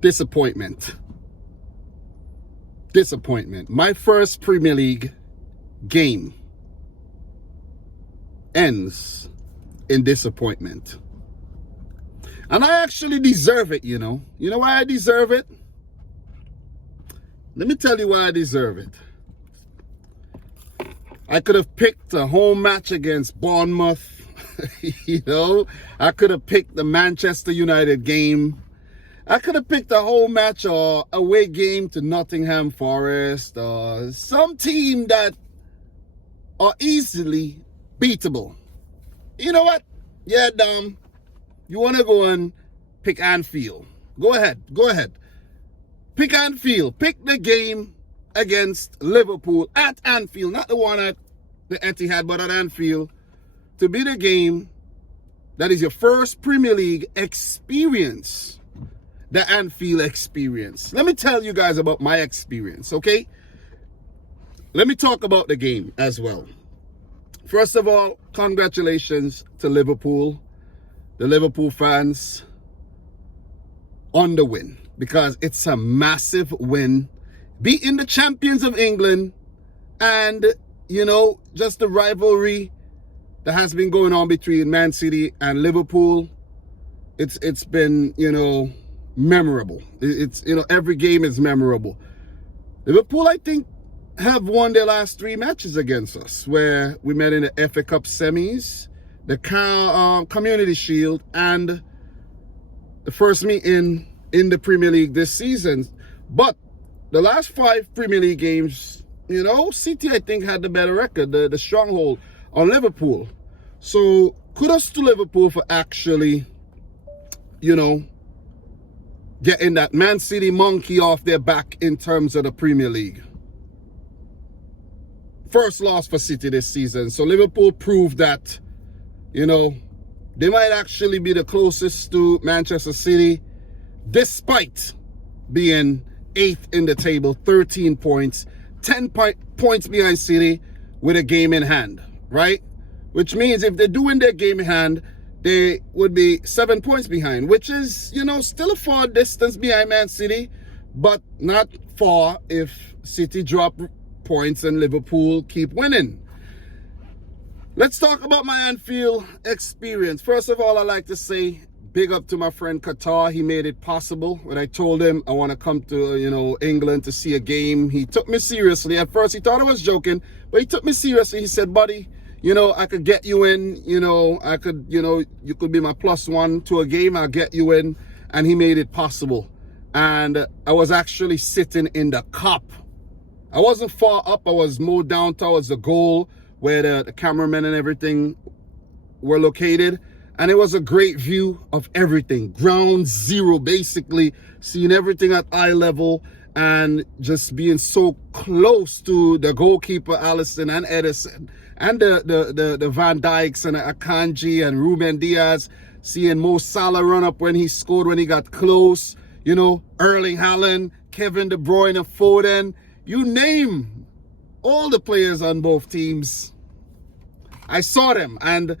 Disappointment. Disappointment. My first Premier League game ends in disappointment. And I actually deserve it, you know. You know why I deserve it? Let me tell you why I deserve it. I could have picked a home match against Bournemouth. You know, I could have picked the Manchester United game. I could have picked a home match or away game to Nottingham Forest or some team that are easily beatable. You know what? Yeah, Dom, you want to go and pick Anfield. Go ahead. Pick Anfield. Pick the game against Liverpool at Anfield. Not the one at the Etihad, but at Anfield. To be the game that is your first Premier League experience. The Anfield experience. Let me tell you guys about my experience, okay? Let me talk about the game as well. First of all, congratulations to Liverpool, the Liverpool fans, on the win. Because it's a massive win. Beating the champions of England and, you know, just the rivalry that has been going on between Man City and Liverpool. It's been, you know, memorable. It's, you know, every game is memorable. Liverpool, I think, have won their last 3 matches against us, where we met in the FA Cup semis, the Community Shield, and the first meeting in the Premier League this season. But the last 5 Premier League games, you know, City, I think, had the better record, the stronghold on Liverpool. So kudos to Liverpool for actually, you know, getting that Man City monkey off their back in terms of the Premier League. First loss for City this season. So Liverpool proved that, you know, they might actually be the closest to Manchester City, despite being 8th in the table, 13 points, 10 points behind City with a game in hand, right? Which means if they're doing their game in hand, they would be 7 points behind, which is, you know, still a far distance behind Man City, but not far if City drop points and Liverpool keep winning. Let's talk about my Anfield experience. First of all, I'd like to say big up to my friend Qatar. He made it possible. When I told him I want to come to, you know, England to see a game, he took me seriously. At first, he thought I was joking, but he took me seriously. He said, buddy, you know, I could get you in, you know, I could, you know, you could be my +1 to a game. I'll get you in. And he made it possible. And I was actually sitting in the cup. I wasn't far up. I was more down towards the goal where the cameramen and everything were located. And it was a great view of everything. Ground zero, basically. Seeing everything at eye level. And just being so close to the goalkeeper, Alisson and Edison. And the Van Dijks and Akanji and Ruben Diaz. Seeing Mo Salah run up when he scored, when he got close. You know, Erling Haaland, Kevin De Bruyne, Foden. You name all the players on both teams. I saw them and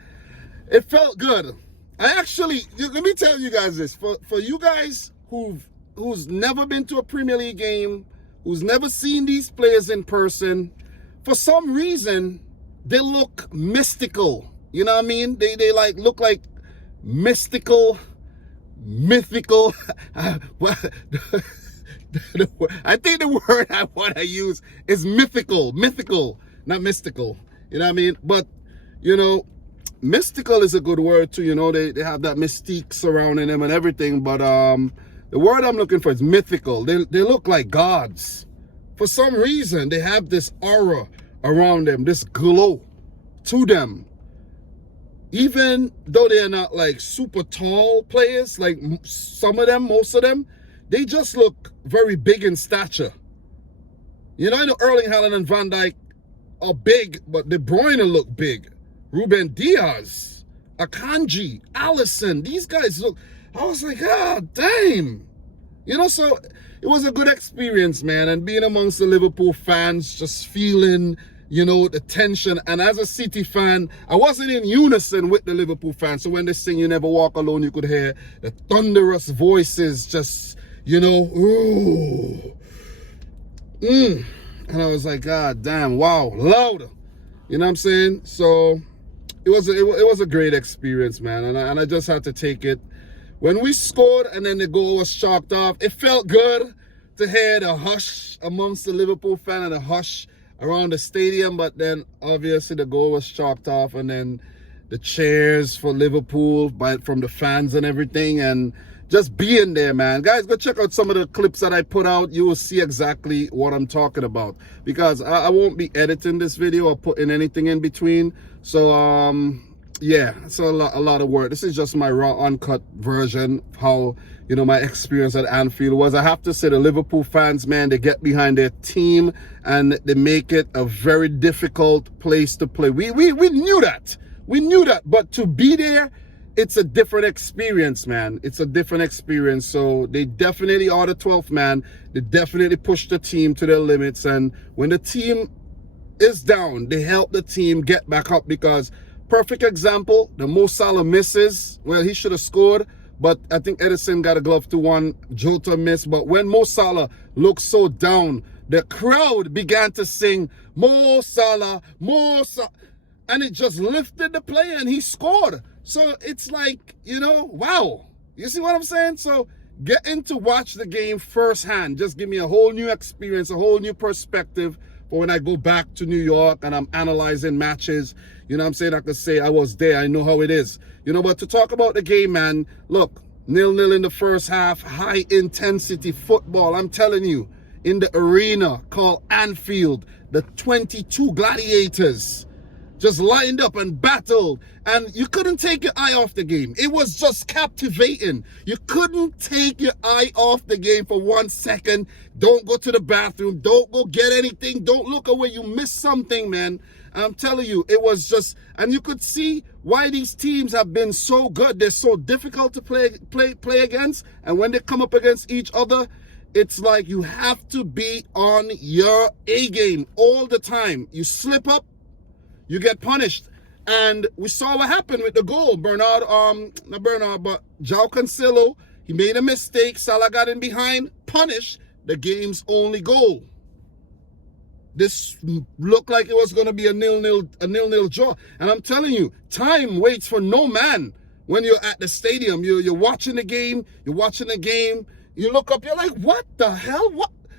it felt good. I actually, let me tell you guys this. For you guys who's never been to a Premier League game, who's never seen these players in person, for some reason, they look mystical. You know what I mean? They like look like mythical. I think the word I want to use is mythical, not mystical. You know what I mean? But, you know, mystical is a good word too. You know, they have that mystique surrounding them and everything. But the word I'm looking for is mythical. They look like gods. For some reason, they have this aura around them, this glow to them. Even though they're not like super tall players, like some of them, most of them, they just look very big in stature. You know, Erling Haaland and Van Dijk are big, but De Bruyne look big. Ruben Diaz, Akanji, Alisson, these guys look, I was like, ah, damn. You know, so it was a good experience, man. And being amongst the Liverpool fans, just feeling, you know, the tension. And as a City fan, I wasn't in unison with the Liverpool fans. So when they sing You Never Walk Alone, you could hear the thunderous voices just, you know, ooh. And I was like, God damn, wow, louder. You know what I'm saying? So it was a great experience, man. And I just had to take it. When we scored and then the goal was chalked off, it felt good to hear the hush amongst the Liverpool fan and the hush around the stadium. But then obviously the goal was chalked off, and then the cheers for Liverpool from the fans and everything, and just being there, man. Guys, go check out some of the clips that I put out. You will see exactly what I'm talking about, because I won't be editing this video or putting anything in between. So yeah, it's a lot of work. This is just my raw, uncut version of how, you know, my experience at Anfield was. I have to say, the Liverpool fans, man, they get behind their team and they make it a very difficult place to play. We knew that. We knew that. But to be there, it's a different experience, man. It's a different experience. So they definitely are the 12th man. They definitely push the team to their limits. And when the team is down, they help the team get back up, because perfect example, the Mo Salah misses. Well, he should have scored, but I think Edison got a glove to one. Jota missed. But when Mo Salah looked so down, the crowd began to sing, Mo Salah, Mo Salah. And it just lifted the player and he scored. So it's like, you know, wow. You see what I'm saying? So getting to watch the game firsthand just give me a whole new experience, a whole new perspective for when I go back to New York and I'm analyzing matches. You know what I'm saying? I could say I was there. I know how it is. You know, but to talk about the game, man, look, 0-0 in the first half, high intensity football. I'm telling you, in the arena called Anfield, the 22 gladiators just lined up and battled, and you couldn't take your eye off the game. It was just captivating. You couldn't take your eye off the game for 1 second. Don't go to the bathroom. Don't go get anything. Don't look away. You missed something, man. I'm telling you, it was just, and you could see why these teams have been so good. They're so difficult to play against, and when they come up against each other, it's like you have to be on your A game all the time. You slip up, you get punished. And we saw what happened with the goal. Not Bernard, but João Cancelo, he made a mistake. Salah got in behind, punished, the game's only goal. This looked like it was going to be a 0-0 draw. And I'm telling you, time waits for no man when you're at the stadium. You're watching the game, you look up, you're like, what the hell?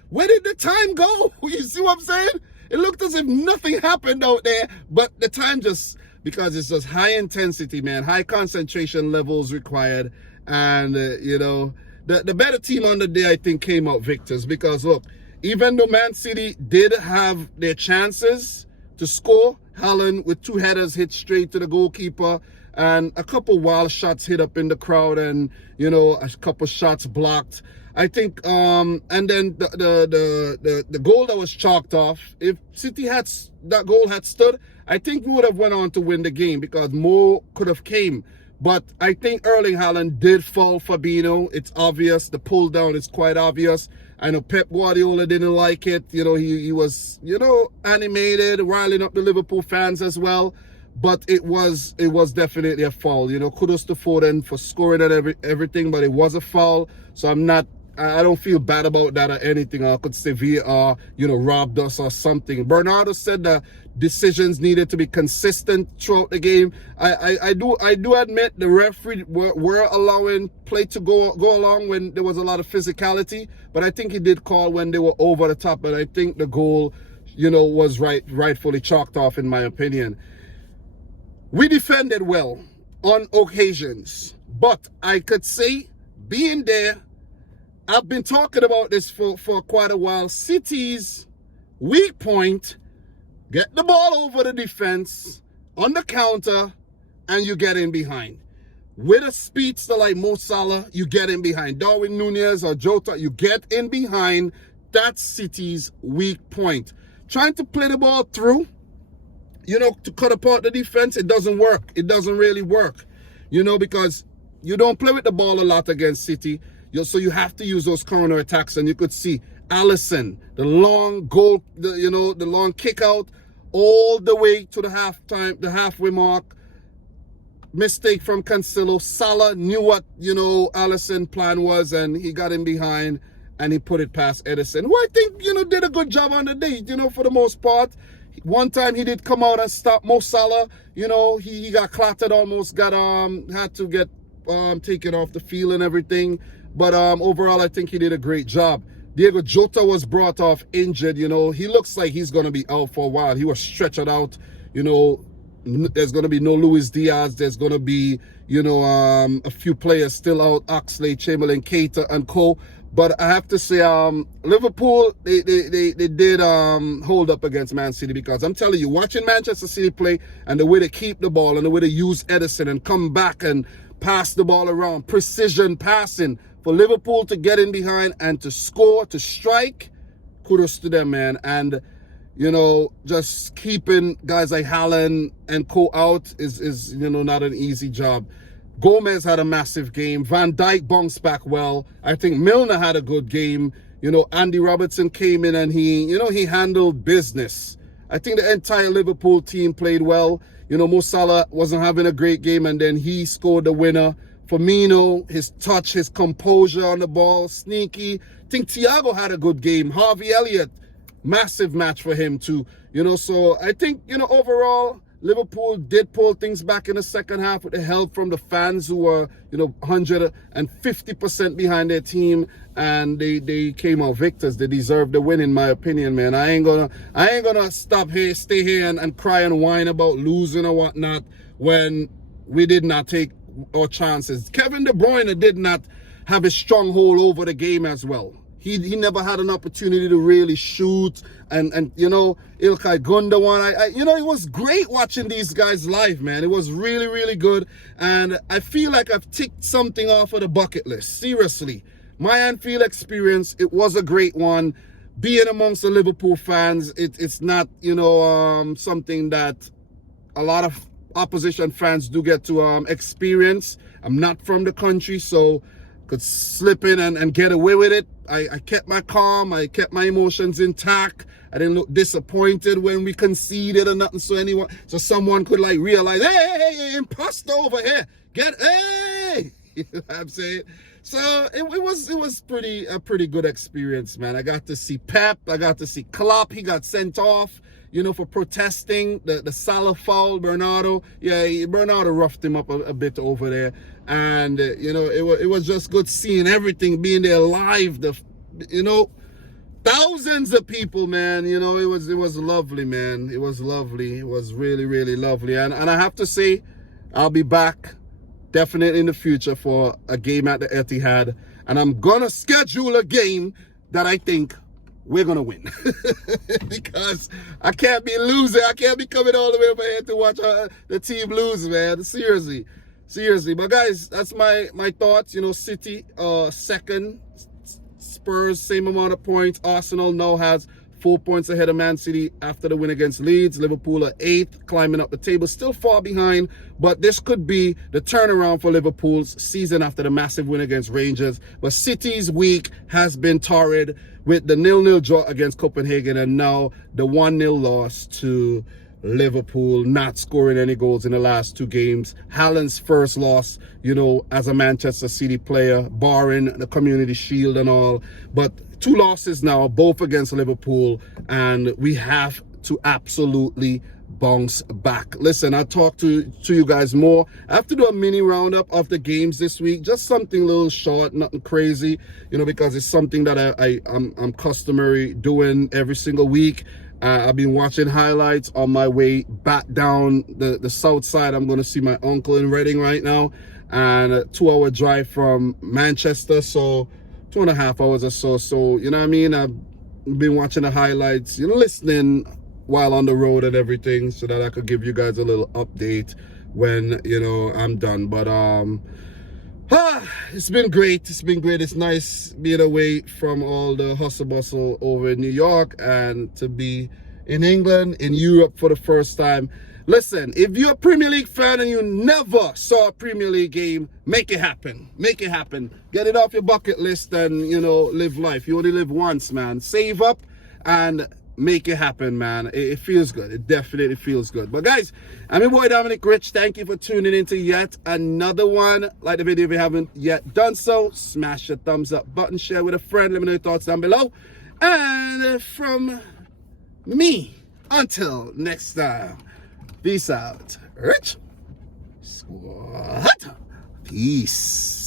Where did the time go? You see what I'm saying? It looked as if nothing happened out there, but the time just, because it's just high intensity, man, high concentration levels required. And, you know, the better team on the day, I think, came out victors, because, look, even though Man City did have their chances to score, Haaland with 2 headers hit straight to the goalkeeper, and a couple wild shots hit up in the crowd, and, you know, a couple shots blocked. I think, and then the goal that was chalked off, if City had, that goal had stood, I think we would have went on to win the game, because Mo could have came. But I think Erling Haaland did foul Fabinho. It's obvious. The pull down is quite obvious. I know Pep Guardiola didn't like it. You know, he was, you know, animated, riling up the Liverpool fans as well. But it was definitely a foul. You know, kudos to Foden for scoring and everything, but it was a foul. So I don't feel bad about that or anything. I could say VAR, you know, robbed us or something. Bernardo said that decisions needed to be consistent throughout the game. I do admit the referee were allowing play to go along when there was a lot of physicality, but I think he did call when they were over the top. But I think the goal, you know, was rightfully chalked off, in my opinion. We defended well on occasions, but I could say, being there, I've been talking about this for quite a while. City's weak point, get the ball over the defense, on the counter, and you get in behind. With a speedster like Mo Salah, you get in behind. Darwin Nunez or Jota, you get in behind. That's City's weak point. Trying to play the ball through, you know, to cut apart the defense, it doesn't work. It doesn't really work, you know, because you don't play with the ball a lot against City. So you have to use those counter attacks, and you could see Alisson, the long goal, the long kick out all the way to the halfway mark. Mistake from Cancelo. Salah knew what, Alisson's plan was, and he got in behind and he put it past Edison, who I think, did a good job on the day, for the most part. One time he did come out and stop Mo Salah. He got clattered, almost had to get taken off the field and everything. But overall, I think he did a great job. Diego Jota was brought off injured. He looks like he's going to be out for a while. He was stretched out. There's going to be no Luis Diaz. There's going to be, a few players still out. Oxlade, Chamberlain, Keita, and co. But I have to say, Liverpool, they did hold up against Man City, because I'm telling you, watching Manchester City play and the way they keep the ball and the way they use Edison and come back and pass the ball around, precision passing, for Liverpool to get in behind and to score, to strike, kudos to them, man. And, just keeping guys like Haaland and co out is not an easy job. Gomez had a massive game. Van Dijk bounced back well. I think Milner had a good game. Andy Robertson came in and he handled business. I think the entire Liverpool team played well. Mo Salah wasn't having a great game, and then he scored the winner. Firmino, his touch, his composure on the ball, sneaky. I think Thiago had a good game. Harvey Elliott, massive match for him too. So I think, overall, Liverpool did pull things back in the second half with the help from the fans, who were, 150% behind their team, and they came out victors. They deserved the win, in my opinion, man. I ain't gonna stay here and cry and whine about losing or whatnot when we did not take our chances. Kevin De Bruyne did not have a stronghold over the game as well. He never had an opportunity to really shoot, and Ilkay Gundogan. It was great watching these guys live, man. It was really, really good, and I feel like I've ticked something off of the bucket list. Seriously, my Anfield experience, it was a great one. Being amongst the Liverpool fans, it's not something that a lot of opposition fans do get to experience. I'm not from the country, so could slip in and get away with it. I kept my calm. I kept my emotions intact. I didn't look disappointed when we conceded or nothing. So someone could realize, hey, imposter over here. Hey, you know what I'm saying? So it was a pretty good experience, man. I got to see Pep. I got to see Klopp. He got sent off, for protesting the Salah foul. Bernardo roughed him up a bit over there. And, it was just good seeing everything, being there live, thousands of people, man. It was lovely, man. It was lovely. It was really, really lovely. And I have to say, I'll be back definitely in the future for a game at the Etihad. And I'm going to schedule a game that I think we're going to win. Because I can't be losing. I can't be coming all the way over here to watch the team lose, man. Seriously. But guys, that's my thoughts. City second, Spurs same amount of points. Arsenal now has 4 points ahead of Man City after the win against Leeds. Liverpool are 8th, climbing up the table, still far behind, but this could be the turnaround for Liverpool's season after the massive win against Rangers. But City's week has been torrid with the 0-0 draw against Copenhagen, and now the 1-0 loss to Liverpool, not scoring any goals in the last 2 games. Haaland's first loss, as a Manchester City player, barring the Community Shield and all. But 2 losses now, both against Liverpool, and we have to absolutely bounce back. Listen, I'll talk to you guys more. I have to do a mini roundup of the games this week, just something a little short, nothing crazy, because it's something that I'm customary doing every single week. I've been watching highlights on my way back down the south side. I'm going to see my uncle in Reading right now, and a 2-hour drive from Manchester, so 2.5 hours or so. So, you know what I mean? I've been watching the highlights, listening while on the road and everything, so that I could give you guys a little update when, I'm done. But, it's been great. It's nice being away from all the hustle bustle over in New York and to be in England, in Europe for the first time. Listen, if you're a Premier League fan and you never saw a Premier League game, make it happen. Make it happen. Get it off your bucket list and, live life. You only live once, man. Save up and make it happen, man. It feels good. It definitely feels good. But guys, I'm your boy Dominic Rich. Thank you for tuning into yet another one. Like the video if you haven't yet done so. Smash the thumbs up button. Share with a friend. Let me know your thoughts down below. And from me, until next time, peace out. Rich Squad. Peace.